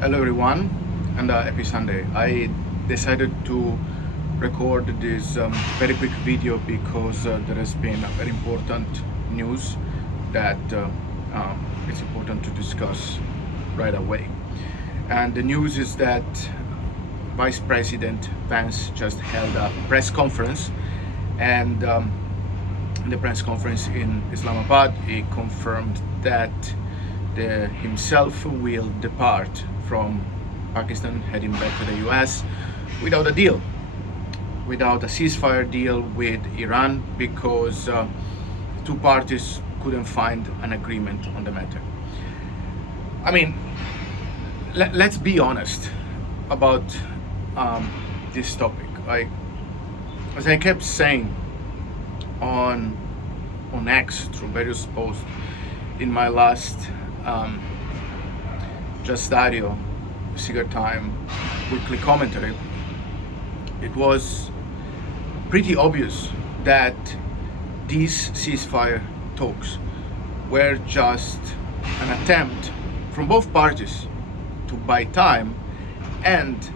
Hello everyone, and happy Sunday. I decided to record this very quick video because there has been a very important news that it's important to discuss right away. And the news is that Vice President Vance just held a press conference, and in the press conference in Islamabad, he confirmed that himself will depart from Pakistan, heading back to the US without a deal, without a ceasefire deal with Iran, because two parties couldn't find an agreement on the matter. I mean, let's be honest about this topic. As I kept saying on X through various posts in my last Just Dario Cigar Time weekly commentary, it was pretty obvious that these ceasefire talks were just an attempt from both parties to buy time and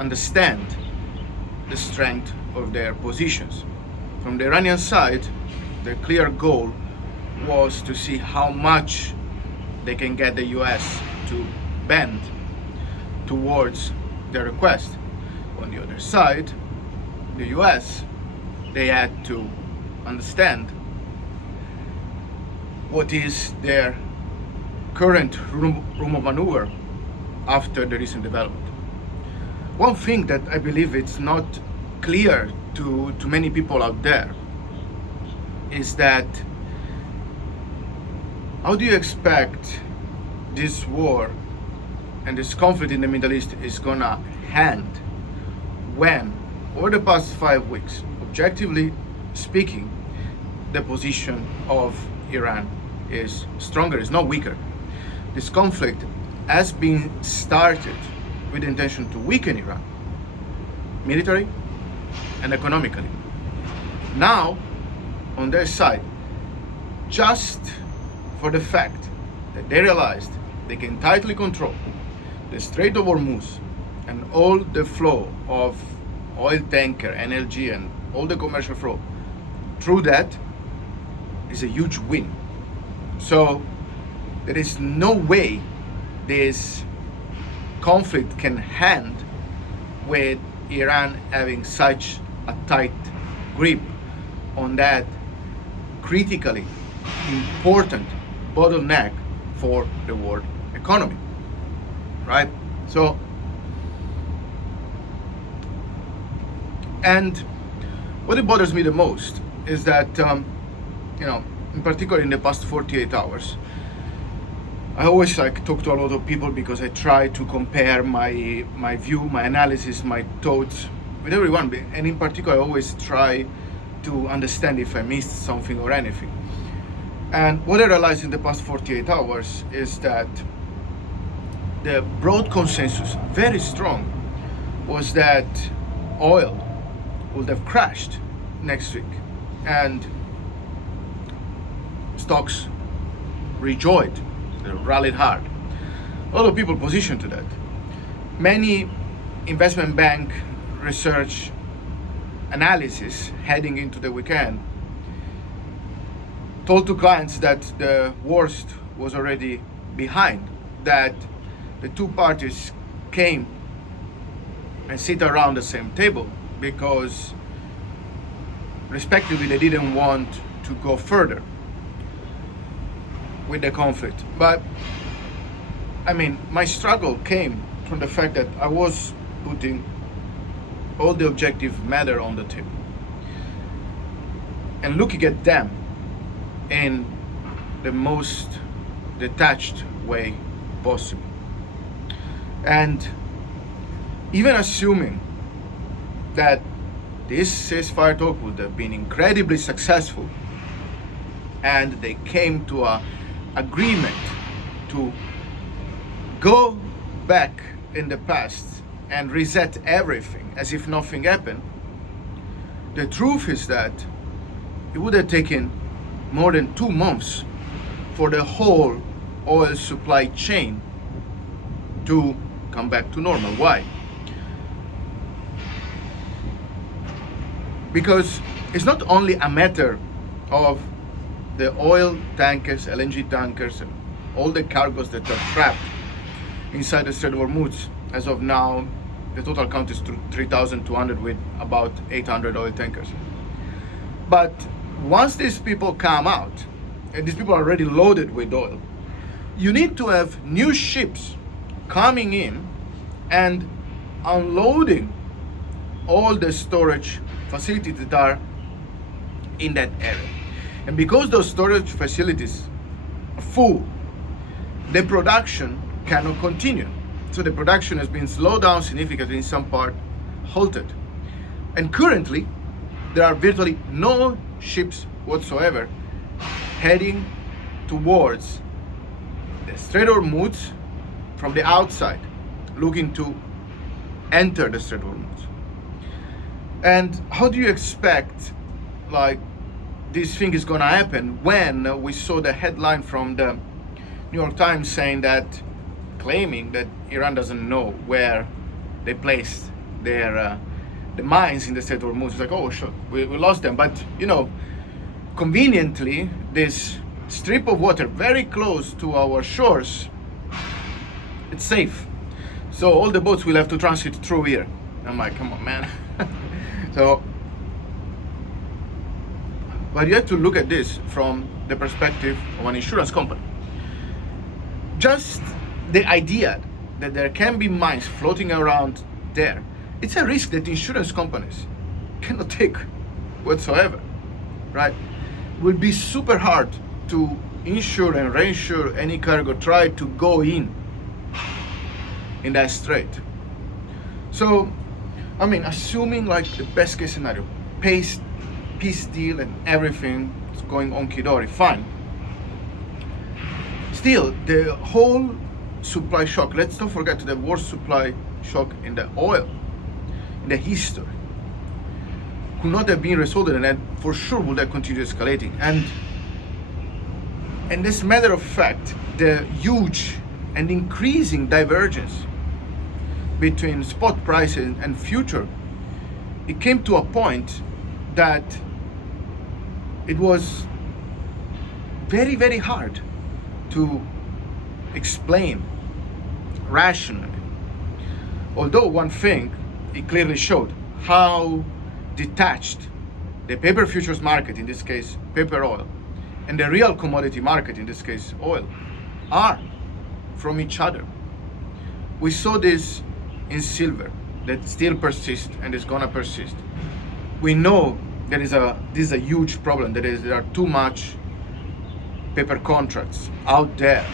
understand the strength of their positions. From the Iranian side, the clear goal was to see how much they can get the US to bend towards their request. On the other side, the US, they had to understand what is their current room of maneuver after the recent development. One thing that I believe it's not clear to many people out there is that how do you expect this war and this conflict in the Middle East is gonna end when, over the past 5 weeks, objectively speaking, the position of Iran is stronger, is not weaker. This conflict has been started with the intention to weaken Iran, military and economically. Now, on their side, just for the fact that they realized they can tightly control the Strait of Hormuz and all the flow of oil tanker, LNG, and all the commercial flow through that is a huge win. So there is no way this conflict can end with Iran having such a tight grip on that critically important bottleneck for the world economy, right? So, and what it bothers me the most is that, in particular in the past 48 hours, I always talk to a lot of people because I try to compare my view, my analysis, my thoughts with everyone, and in particular I always try to understand if I missed something or anything. And what I realized in the past 48 hours is that the broad consensus, very strong, was that oil would have crashed next week, and stocks rejoiced, rallied hard. A lot of people positioned to that. Many investment bank research analysis heading into the weekend told to clients that the worst was already behind, that the two parties came and sit around the same table because respectively they didn't want to go further with the conflict. But I mean, my struggle came from the fact that I was putting all the objective matter on the table and looking at them in the most detached way possible. And even assuming that this ceasefire talk would have been incredibly successful and they came to a agreement to go back in the past and reset everything as if nothing happened, the truth is that it would have taken more than 2 months for the whole oil supply chain to come back to normal. Why? Because it's not only a matter of the oil tankers, LNG tankers, and all the cargoes that are trapped inside the Strait of Hormuz. As of now, the total count is 3,200 with about 800 oil tankers. But once these people come out, and these people are already loaded with oil, you need to have new ships coming in and unloading all the storage facilities that are in that area. And because those storage facilities are full, the production cannot continue. So the production has been slowed down significantly, in some part halted. And currently, there are virtually no ships whatsoever heading towards the Strait of Hormuz from the outside, looking to enter the Strait of Hormuz. And how do you expect, like, this thing is gonna happen when we saw the headline from the New York Times saying that, claiming that Iran doesn't know where they placed their the mines in the Strait of Hormuz? It's like, oh, sure, we lost them. But, you know, conveniently, this strip of water very close to our shores, it's safe. So all the boats will have to transit through here. I'm like, come on, man. So, but you have to look at this from the perspective of an insurance company. Just the idea that there can be mines floating around there, it's a risk that insurance companies cannot take whatsoever, right? It will be super hard to insure and reinsure any cargo try to go in that strait. So, I mean, assuming like the best case scenario, peace deal and everything is going onky-dory, fine. Still, the whole supply shock, let's not forget the worst supply shock in the oil, in the history, could not have been resolved, and that for sure would have continued escalating. And as a matter of fact, the huge and increasing divergence between spot prices and future, it came to a point that it was very, very hard to explain rationally. Although one thing, it clearly showed how detached the paper futures market, in this case paper oil, and the real commodity market, in this case oil, are from each other. We saw this in silver, that still persists and is gonna persist. We know this is a huge problem. There are too much paper contracts out there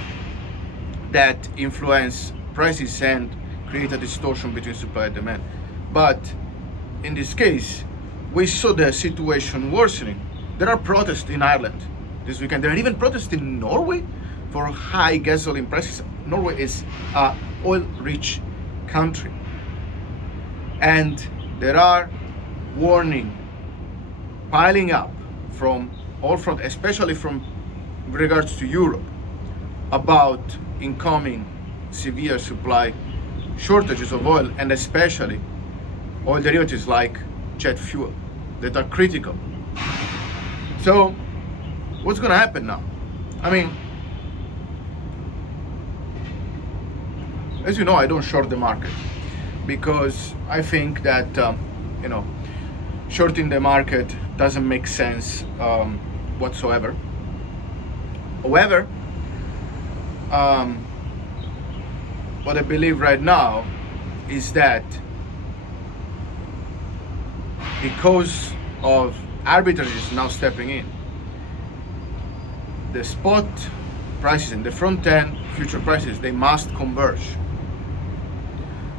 that influence prices and create a distortion between supply and demand. But in this case, we saw the situation worsening. There are protests in Ireland this weekend. There are even protests in Norway for high gasoline prices. Norway is an oil-rich country. And there are warnings piling up from all fronts, especially from regards to Europe, about incoming severe supply shortages of oil, and especially oil derivatives like jet fuel that are critical. So what's going to happen now? I mean, as you know, I don't short the market because I think that shorting the market doesn't make sense whatsoever. However, what I believe right now is that because of arbitrages now stepping in, the spot prices and the front end future prices, they must converge.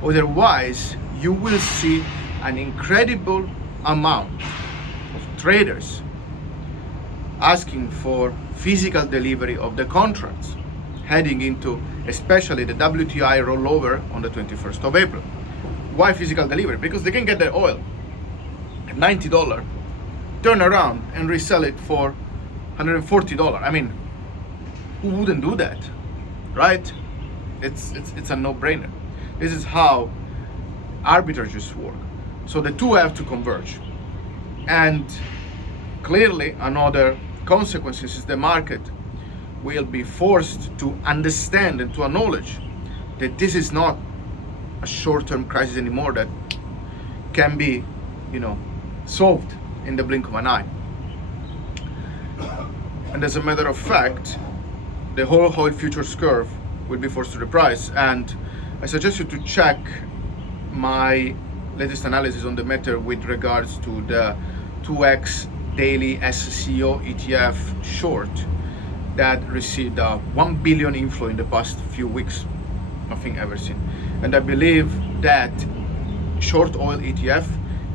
Otherwise, you will see an incredible amount of traders asking for physical delivery of the contracts heading into especially the WTI rollover on the 21st of April. Why physical delivery? Because they can get their oil at $90, turn around and resell it for $140. I mean, who wouldn't do that, right? it's a no-brainer. This is how arbitrages work. So the two have to converge. And clearly another consequence is the market will be forced to understand and to acknowledge that this is not a short-term crisis anymore that can be, solved in the blink of an eye. And as a matter of fact, the whole oil futures curve will be forced to reprice. And I suggest you to check my latest analysis on the matter with regards to the 2x daily SCO ETF short that received a 1 billion inflow in the past few weeks. Nothing ever seen. And I believe that short oil ETF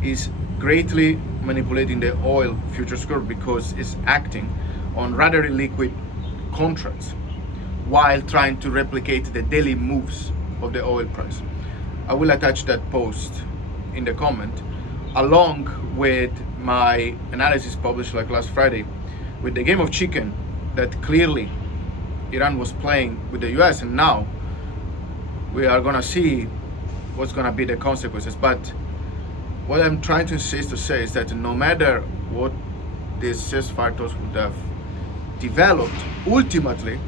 is greatly manipulating the oil futures curve because it's acting on rather illiquid contracts while trying to replicate the daily moves of the oil price. I will attach that post in the comment along with my analysis published like last Friday with the game of chicken that clearly Iran was playing with the US, and now we are gonna see what's gonna be the consequences. But what I'm trying to insist to say is that no matter what these ceasefire talks would have developed, ultimately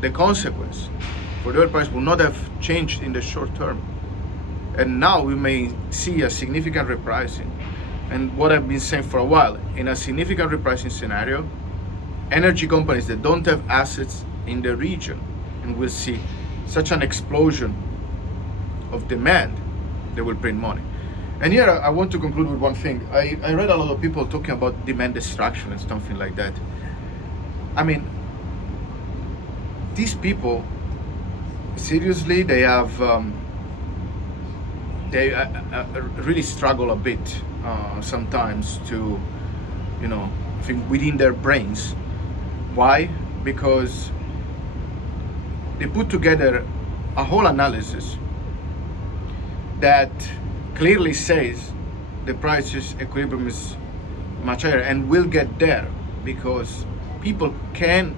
the consequence for the oil price will not have changed in the short term. And now we may see a significant repricing. And what I've been saying for a while, in a significant repricing scenario, energy companies that don't have assets in the region and will see such an explosion of demand, they will print money. And here I want to conclude with one thing. I read a lot of people talking about demand destruction and something like that. I mean, these people, seriously, they have really struggle a bit sometimes to, think within their brains. Why? Because they put together a whole analysis that clearly says the prices equilibrium is much higher and will get there because people can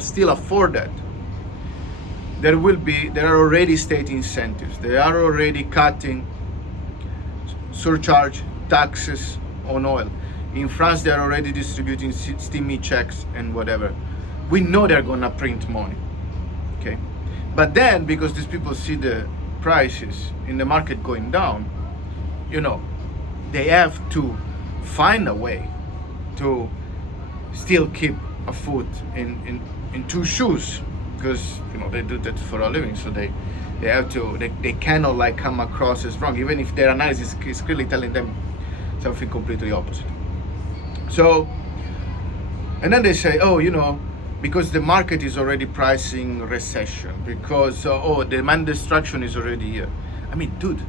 still afford that. There are already state incentives. They are already cutting surcharge taxes on oil. In France, they are already distributing stimmy checks and whatever. We know they're gonna print money, okay? But then, because these people see the prices in the market going down, they have to find a way to still keep a foot in two shoes, because they do that for a living, so they have to, they cannot come across as wrong, even if their analysis is clearly telling them something completely opposite. So, and then they say, because the market is already pricing recession, because demand destruction is already here. I mean, dude,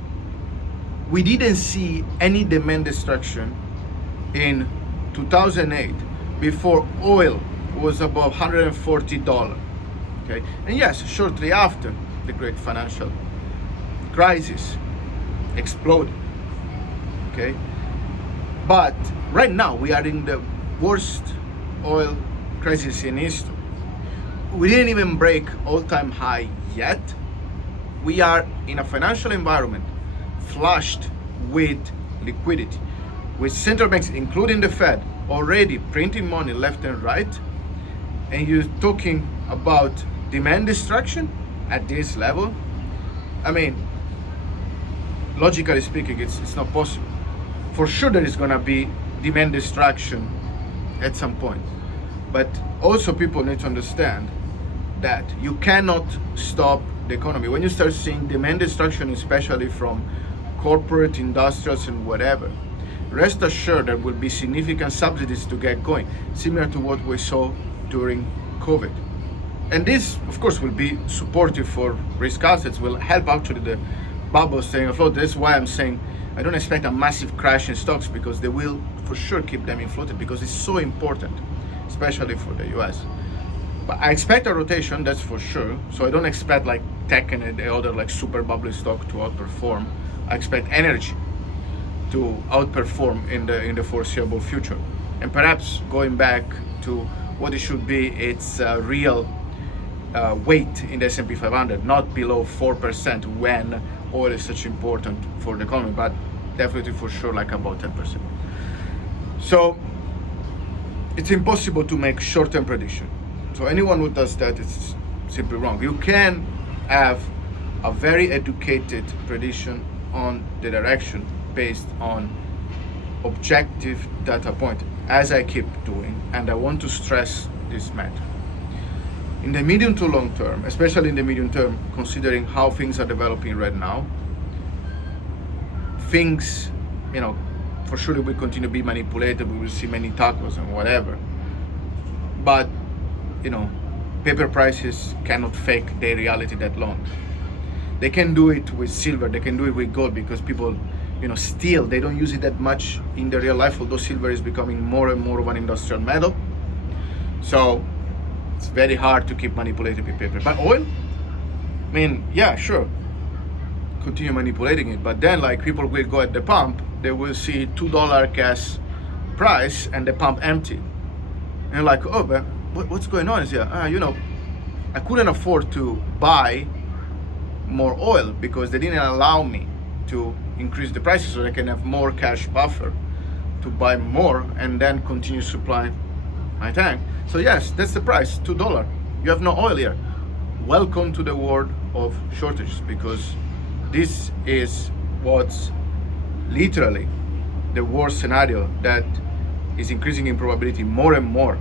we didn't see any demand destruction in 2008 before oil was above $140. Okay, and yes, shortly after the great financial crisis exploded. Okay, but right now we are in the worst oil crisis in history. We didn't even break all-time high yet. We are in a financial environment flushed with liquidity, with central banks, including the Fed, already printing money left and right, and you're talking about demand destruction at this level. I mean, logically speaking, it's not possible. For sure there is gonna be demand destruction at some point. But also people need to understand that you cannot stop the economy. When you start seeing demand destruction, especially from corporate, industrials and whatever, rest assured there will be significant subsidies to get going, similar to what we saw during COVID. And this, of course, will be supportive for risk assets, will help actually the bubble staying afloat. That's why I'm saying I don't expect a massive crash in stocks, because they will for sure keep them inflated, because it's so important, especially for the US. But I expect a rotation, that's for sure. So I don't expect tech and the other super bubbly stock to outperform. I expect energy to outperform in the foreseeable future. And perhaps going back to what it should be, it's real weight in the S&P 500, not below 4% when oil is such important for the economy, but definitely for sure like about 10%. So it's impossible to make short-term prediction. So anyone who does that is simply wrong. You can have a very educated prediction on the direction based on objective data point, as I keep doing, and I want to stress this matter. In the medium to long term, especially in the medium term, considering how things are developing right now, things, for sure will continue to be manipulated. We will see many tacos and whatever. But, paper prices cannot fake their reality that long. They can do it with silver, they can do it with gold, because people, still, they don't use it that much in the real life, although silver is becoming more and more of an industrial metal. So it's very hard to keep manipulating with paper. But oil, yeah, sure, continue manipulating it. But then, people will go at the pump, they will see $2 gas price and the pump empty. And oh, but what's going on? Is here, I couldn't afford to buy more oil because they didn't allow me to increase the prices so they can have more cash buffer to buy more and then continue supplying my tank. So yes, that's the price, $2. You have no oil here. Welcome to the world of shortages, because this is what's literally the worst scenario that is increasing in probability more and more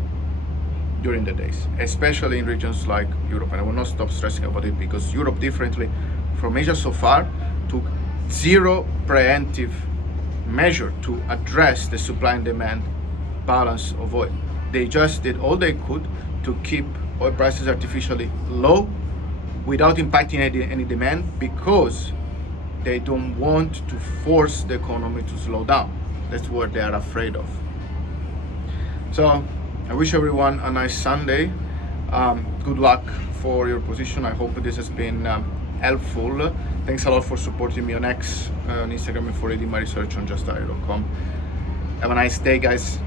during the days, especially in regions like Europe. And I will not stop stressing about it, because Europe, differently from Asia so far, took zero preemptive measure to address the supply and demand balance of oil. They just did all they could to keep oil prices artificially low without impacting any demand, because they don't want to force the economy to slow down. That's what they are afraid of. So I wish everyone a nice Sunday. Good luck for your position. I hope this has been helpful. Thanks a lot for supporting me on X, on Instagram, and for reading my research on justire.com. Have a nice day, guys.